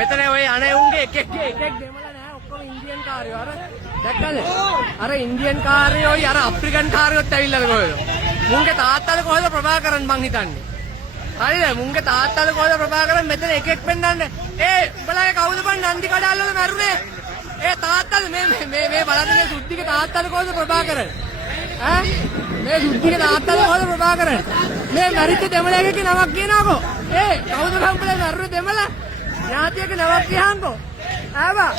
මෙතන ඔය අනේ උන්ගේ එකෙක් දෙමළ නෑ ඔක්කොම ඉන්දියන් කාර්යෝ අර දැක්කද අර ඉන්දියන් කාර්යෝයි අර අප්‍රිකන් කාර්යෝත් ඇවිල්ලාද කොහෙද මුන්ගේ තාත්තලා කොහෙද ප්‍රභාකරන් මං හිතන්නේ හරිද මුන්ගේ තාත්තලා කොහෙද ප්‍රභාකරන් මෙතන එකෙක් පෙන්නන්නේ උඹලාගේ කවුද බං නන්දි කඩාල් වල මැරුනේ තාත්තලා මේ බලන්න මේ සුද්ධිගේ තාත්තලා කොහෙද ප්‍රභාකරන් ඈ මේ සුද්ධිගේ තාත්තලා කොහෙද ප්‍රභාකරන් මේ මැරිච්ච දෙමළගේ නමක් කියනකො කවුද කම්පලේ මැරුනේ දෙමළ ඥාතියක නමක් කියහන්කෝ ආවා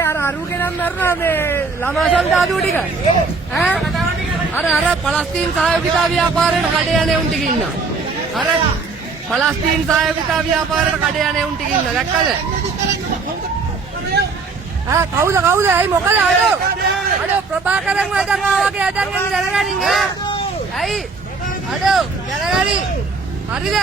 අර අරුගේ නම් මැරුණා මේ ළමා සම්දාදුව ටික අර පලස්තීන් සහයෝගිතා ව්‍යාපාරයට කඩේ යන්නේ උන් ටික ඉන්නවා අර පලස්තීන් සහයෝගිතා ව්‍යාපාරයට කඩේ යන්නේ උන් ටික ඉන්නවා දැක්කද කවුද ඇයි මොකද අඩෝ ප්‍රභාකරන් වදන් ආවගේ අදන් යන්නේ දැනගනින් ඇයි අඩෝ දැනගනි හරිද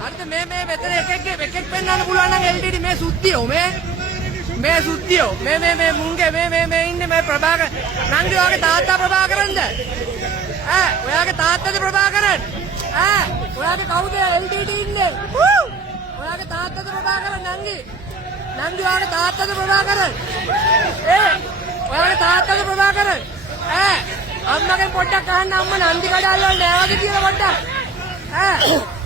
හරිද මේ මෙතන එකෙක් පෙන්නන්න පුළුවන් නම් LTD මේ සුද්ධියෝ මේ සුද්ධියෝ මේ මුංගේ මේ ඉන්නේ මේ ප්‍රභාකර නංගි ඔයාගේ තාත්තා ප්‍රභාකරන්ද ඔයාගේ තාත්තද ප්‍රභාකරන් ඔයාගේ කවුද LTD ඉන්නේ ඔයාගේ තාත්තද ප්‍රභාකරන් නංගි ඔයාගේ තාත්තද ප්‍රභාකරන් ඔයාගේ තාත්තද ප්‍රභාකරන් අම්මගෙන් පොඩ්ඩක් අහන්න අම්මා නන්දි කඩාල් වල නෑවද කියලා පොඩ්ඩක්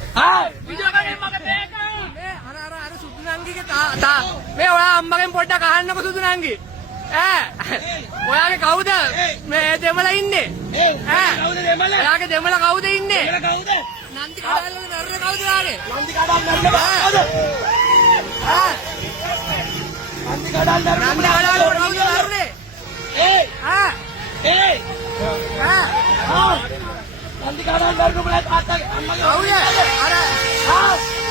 විඩියෝ ගන්නේ මගේ බෑක මේ අර සුදු නංගිගේ තා මේ ඔයා අම්මගෙන් පොඩ්ඩක් අහන්නකො සුදු නංගි ඔයාගේ කවුද මේ දෙමළ ඉන්නේ කවුද දෙමළ ඔයාගේ දෙමළ කවුද ඉන්නේ නන්දි කඩාල් වල මැරුනේ කවුද ඔයාගේ නන්දි කඩාල් මැරුනේ නන්දි කඩාල් වල කවුද මැරුනේ නන්දි කඩාල් මැරුනේ අම්මගේ කවුද අර